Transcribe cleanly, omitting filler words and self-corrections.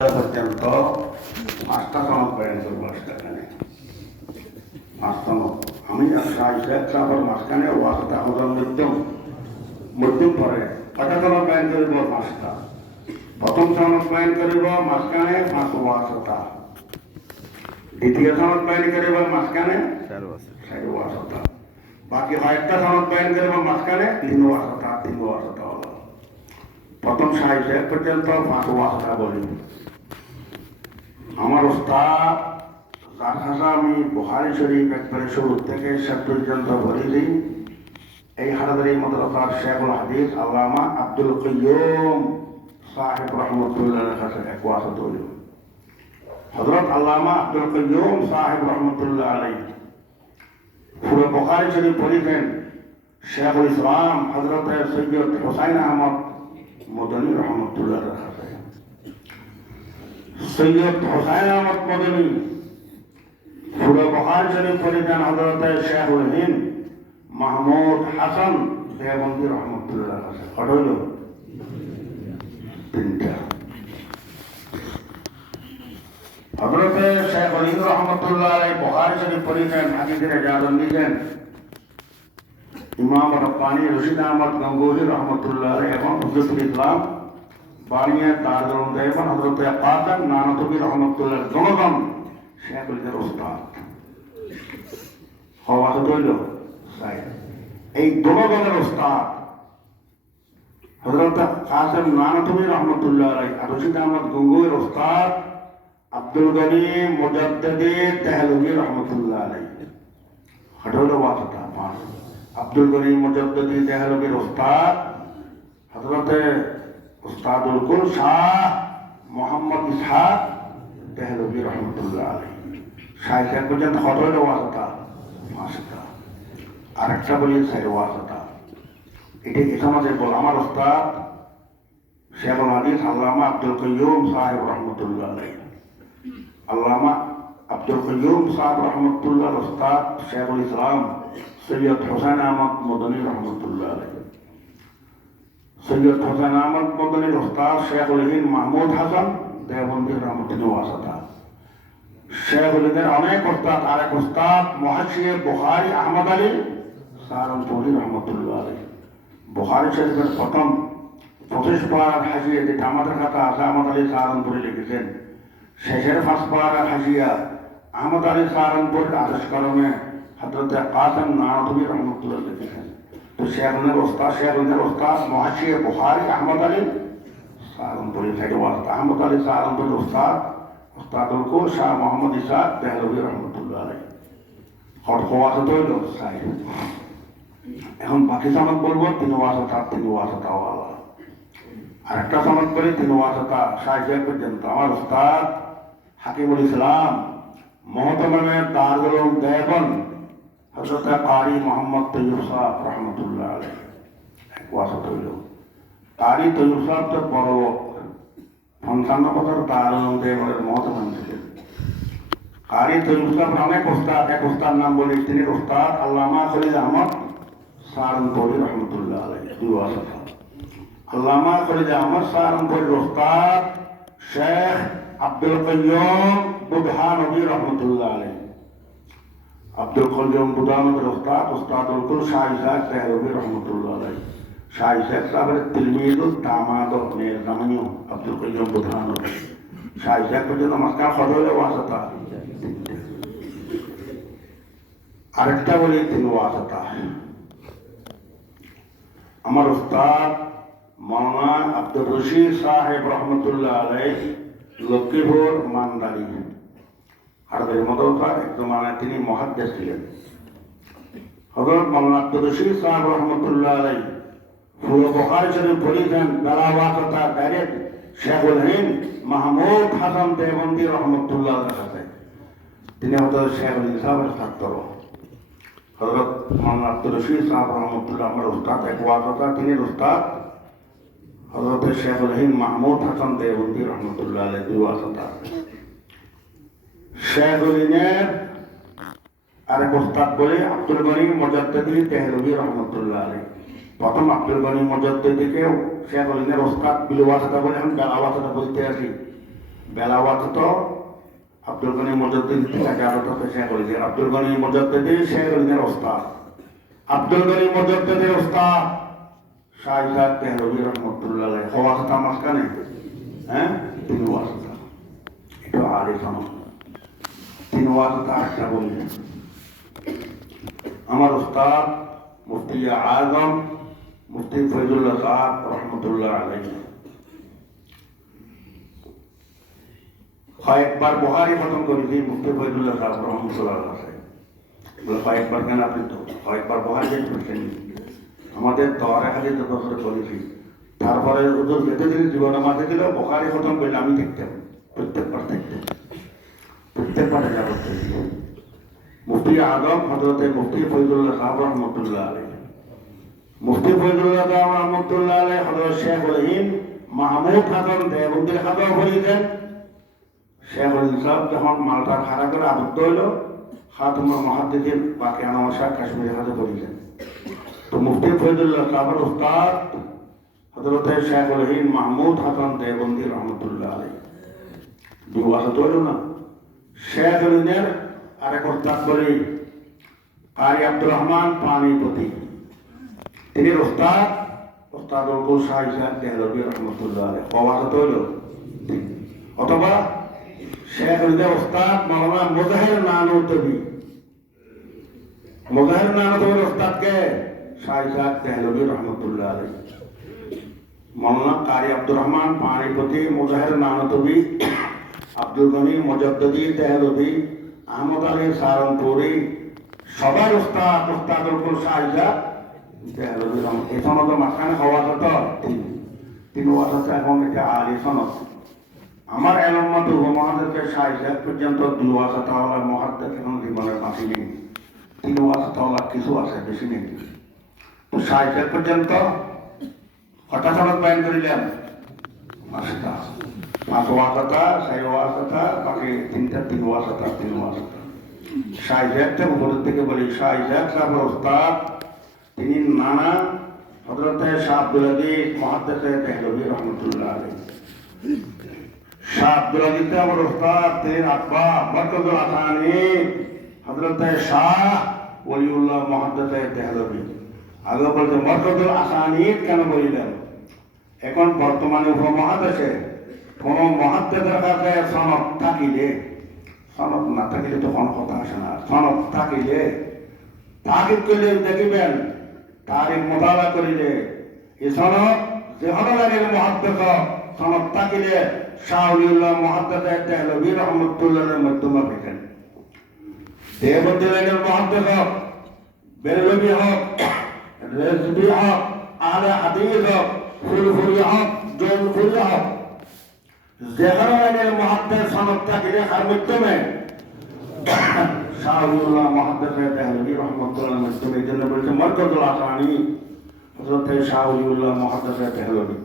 পর্যন্ত পাঁচটা সনদ বয়ান করবো সেখানে পাঁচ সনদ আমি সাহেবের মাঝখানে ওয়াসতা হজর মধ্যম পরে কটা সনদ বয়ান করিব পাঁচটা প্রথম সনদ বয়ান করিব মাঝখানে পাঁচ ওয়াসতা দ্বিতীয় সনদ বয়ান করিব মাঝখানে চারি ওয়াসতা বাকি কয়েকটা সনদ বয়ান করিব মাঝখানে তিন ওয়াসতা হলো প্রথম সাহেব পর্যন্ত পাঁচ ওয়াসতা বলি আমার ওস্তাদ যার ভাষা আমি বুখারী শরীফ একবারে শুরু থেকে শেষ পর্যন্ত বলি দিই এই হারাদারি মাদ্রাসার শেখুল হাদিস আল্লামা আব্দুল কাইয়ুম সাহেব রহমতুল্লাহর কাছে এক ওয়াসত হইল হযরত আল্লামা আব্দুল কাইয়ুম সাহেব রহমতুল্লাহ আলাইহি পুরো বুখারী শরীফ পড়িতেন শেখুল ইসলাম হযরত সৈয়দ হুসাইন আহমদ মদনী রহমতুল্লাহর কাছে সৈয়দ হুসাইন আহমদ মদনী পুরো বুখারী শরীফ পড়িতেন হযরত শেখুল হিন্দ মাহমুদ হাসান দেওবন্দি রহমতুল্লাহর কাছে কত হইল তিনটা হযরত শেখুল হিন্দ রহমতুল্লাহ আলাইহি বুখারী শরীফ পড়িতেন হাদিসের ইজাজত নিতেন ইমাম রব্বানী রশিদ আহমদ গঙ্গোহী রহমতুল্লাহ আলাইহি এবং হুজুরুল ইসলাম বানিয়া দারুল দেওবন্দ হযরত কাসিম নানতবী রহমতুল্লাহ জনগণ শেখুলের ওস্তাদ হওয়া তো হইল এই জনগণের ওস্তাদ হযরত কাসিম নানতবী রহমতুল্লাহ আলাইহি আর রশিদ আহমদ গঙ্গোহীর ওস্তাদ আব্দুল গনি মুজাদ্দিদি দেহলভী রহমতুল্লাহ আলাইহি হঠাৎ ওয়াসতা পাঁচ আব্দুল গনি মুজাদ্দিদি দেহলভীর ওস্তাদ হযরত উস্তাদুল কুল শাহ মোহাম্মদ ইসহাক দেহলভী রহমতুল্লাহ আলাইহি সাহিত্য পর্যন্ত হঠাৎ ওয়াসতা পাঁচটা আরেকটা বলি চারি ওয়াসতা এটি সমাজের বল আমার ওস্তাদ শেখুল হাদিস আল্লামা আব্দুল কাইয়ুম সাহেব রহমতুল্লাহ আলাইহি আল্লামা আব্দুল কাইয়ুম সাহেব রহমতুল্লাহ ওস্তাদ শেখুল ইসলাম সৈয়দ হুসাইন আহমদ মদনী রহমতুল্লাহ আলাইহি সৈয়দ হুসাইন আহমদ মদনীর ওস্তাদ শেখুল হিন্দ মাহমুদ হাসান দেওবন্দি রহমতুল্লাহ ওয়াসতা শেখুল হিন্দের অনেক ওস্তাদ আরেক ওস্তাদ মুহাশশির বুখারী আহমদ আলী সাহারানপুরি রহমতুল্লাহ আলাইহি বুখারী শরীফের প্রথম 25 পারার হাজিয়া যেটা আমাদের খাতা আছে আহমদ আলী সাহারানপুরি লিখেছেন শেষের 5 পারার হাজিয়া আহমদ আলী সাহারানপুরির আদেশ কারণে হযরত কাসিম নানতবী রহমতুল্লাহ লিখেছেন তো শেখুলের ওস্তাদ মুহাশশির বুখারী আহমদ আলী সাহারানপুরি থেকে ওয়াসতা আহমদ আলী সাহারানপুরির ওস্তাদুল কুল শাহ মোহাম্মদ ইসহাক দেহলভী রহমতুল্লাহ আলাইহি ওয়াসতা হইল সাহেব এখন বাকি সনদ বলবো তিন ওয়াসতা ওয়ালা আর একটা সনদ বলি তিন ওয়াসতা সাহেব পর্যন্ত আমার ওস্তাদ হাকিমুল ইসলাম মহতমে দারুল দেওবন্দ হযরত কারি মোহাম্মদ তৈয়ব সাহেব রহমতুল্লাহ আলাইহি এক ওয়াসতা হইল কারি তৈয়ব সাহেব তো বড় 55 বছর দারুল দেওবন্দের মহতম ছিলেন কারি তৈয়ব সাহেব অনেক ওস্তাদ এক ওস্তাদ নাম বলি তিনি ওস্তাদ আল্লামা খলিল আহমদ সাহারানপুরি রহমতুল্লাহ আলাইহি দুই ওয়াসতা আল্লামা খলিল আহমদ সাহারানপুরির ওস্তাদ শেখ আব্দুল কাইয়ুম বুরহানবী রহমতুল্লাহ আলাইহি আব্দুল কাইয়ুম বুরহানবীর ওস্তাদুল কুল শাহ ইসহাক দেহলভী রহমতুল্লাহ আলাইহি শাহ ইসহাক সাহেবের তিলমিজুল দামাদ নিজামিও আব্দুল কাইয়ুম বুরহানবী শাহ ইসহাক পর্যন্ত মাঝখানে হযরত ওয়াসতা আরেকটা বলি তিন ওয়াসতা আমার ওস্তাদ মাওলানা আব্দুর রশিদ সাহেব রহমতুল্লাহ আলাইহি লক্ষ্মীপুর মানদারি হারাদারি মাদ্রাসা একদম তিনি মুহাদ্দিস ছিলেন হযরত মাওলানা আব্দুর রশিদ সাহেব রহমতুল্লাহ আলাইহি পুরো বুখারী শরীফ পড়িয়েছেন বেলা ওয়াসতা ডাইরেক্ট শেখুল হিন্দ মাহমুদ হাসান দেওবন্দি রহমতুল্লাহ আলাইহি তিনি হযরত শেখুল ইসলামের ছাত্র হযরত মাওলানা আব্দুর রশিদ সাহেব রহমতুল্লাহ আমার ওস্তাদ এক ওয়াসতা তিনি ওস্তাদ হযরত শেখুল হিন্দ মাহমুদ হাসান দেওবন্দি রহমতুল্লাহ আলাইহি দুই ওয়াসতা শেখুল হিন্দের আরেক ওস্তাদ বলে আব্দুল গনি মুজাদ্দিদি দেহলভী রহমতুল্লাহ আলাইহি প্রথম আব্দুল গনি মুজাদ্দিদিকে শেখুল হিন্দের ওস্তাদ বিল ওয়াসতা বলে এখন বেলা ওয়াসতা বলতে আসি বেলাওয়াত তো আব্দুল গনি মুজাদ্দিদ থেকে জারত পেশা করেছেন। আব্দুল গনি মুজাদ্দিদ শেখ উলিনের ওস্তাদ, আব্দুল গনি মুজাদ্দিদের ওস্তাদ শাহ ইসাক তেহলভী রহমতুল্লাহ আলাইহি। ওয়াসতা মাঝখানে হ্যাঁ 3 ওয়াসতা, এটা আরিফ আমার 3 ওয়াসতা একটা বলি। আমার ওস্তাদ মুফতি আজম মুফতি ফয়জুল্লাহ সাহেব রহমতুল্লাহ আলাইহি কয়েকবার বুখারী খতম করেছি। মুফতি ফয়জুল্লাহ সাহেব রহমতুল্লাহ আলাইহি বলে কয়েকবার কেন, আপনি তো কয়েকবার বুখারী পড়ছেন। আমাদের তওয়ারে হাদিস বছর করেছি। তারপরে হুজুর যেদিন জীবনে মাঝে দিল বুখারী খতম করলে আমি দেখতাম, প্রত্যেকবার দেখতাম, প্রত্যেকবারে যাব। মুফতি আজম হযরত মুফতি ফয়জুল্লাহ সাহেব রহমতুল্লাহ আলাইহি, মুফতি ফয়জুল্লাহ সাহেব রহমতুল্লাহ আলাইহি হযরত শেখুল হিন্দ মাহমুদ হাসান দেওবন্দির খাতাও পড়িয়েছেন। শেখুল হিন্দ সাহেব যখন মালটা খাড়া করে আবদ্ধ হইল, খাতুমুল মুহাদ্দিসিন বাকি আনোয়ার শাহ কাশ্মীরি হাতে পড়িয়েছেন। তো মুফতি ফয়জুল্লাহ সাহেবের উস্তাদ হযরত শেখুল হিন্দ মাহমুদ হাসান দেওবন্দি রহমতুল্লাহ আলাইহি দুয়াসা তো হইল না। শেখুল হিন্দের আরেক উস্তাদ বলি কারি আব্দুর রহমান পানিপতি, তিনি উস্তাদ উস্তাদুল শাহ ইসাক তেহলভী রহমতুল্লাহ আলাইহি ওয়াসা তো হইল। অথবা শেখুল হিন্দের উস্তাদ মাওলানা মুজাহির নানুতবী, মুজাহির নানুতবীর উস্তাদকে শাহ ইসাক তেহলভী রহমতুল্লাহ আলাইহি। মাওলানা কারি আব্দুর রহমান পানিপতি, মুজাহির নানুতবী, আব্দুল গনি মুজাদ্দিদি তেহলভী, আহমদ আলী সারনপুরি, সবার উস্তাদ উস্তাদুল শাহ ইসাক তেহলভী রহমতুল্লাহ। এই সনদ মাঝখানে হওয়া তো 3 ওয়াসতা, এখন এটা আলী সনদ। আমার এলম মতো উপমহাদেশকে শাহ ইসাক পর্যন্ত 2 ওয়াসতাওয়ালা মুহাদ্দিস এখন জীবনের বাকি নেই। 3 ওয়াসতাওয়ালা কিছু আছে, বেশি নেই। তো শাহ ইসাক পর্যন্ত কটা সনদ বয়ান করিলাম? 5টা, 5 ওয়াসতা, 6 ওয়াসতা, বাকি 3 ওয়াসতা, 3 ওয়াসতা। শাহ ইসাকটা উপরের থেকে বলি, শাহ ইসাক সাহেবের উস্তাদ তিনি নানা হযরত শাহ আব্দুল আজিজ মুহাদ্দিস তেহলভী রহমতুল্লাহ আলাইহি। শাহ আব্দুল আজিজ সাহেবের উস্তাদ তিনি আব্বা বরকতুল আসানি হযরত শাহ ওলিউল্লাহ মুহাদ্দিস তেহলভী। আগে বলতে বরকতুল আসানি কেন বলিলেন? এখন বর্তমানে উপমহাদেশে কোন মুহাদ্দিসের কাছে সনদ থাকিলে, সনদ না থাকিলে তো কোনো কথা আসে না। সনদ থাকিলে তাকিদ করলে দেখিবেন, তারিখ মোতালা করিলে এই সনদ যে হল লাগে মুহাদ্দিস সনদ থাকিলে শাহ ওলিউল্লাহ মুহাদ্দিস তেহলভী রহমতুল্লাহের মাধ্যমে পেতেন। দেওবন্দি লাইনের মুহাদ্দিস হোক, বেরলভী হোক, রেজভী হোক, আহলে হাদিস হোক, ফুলফুরি হোক, জৌনপুরি হোক, যেখানে লাইনের মুহাদ্দিস সনদ থাকিলে তার মাধ্যমে শাহ ওলিউল্লাহ মুহাদ্দিস তেহলভী রহমতুল্লাহের মাধ্যমে। এই জন্য বলছে মরকজুল আসানি হযরত শাহ ওলিউল্লাহ মুহাদ্দিস তেহলভী।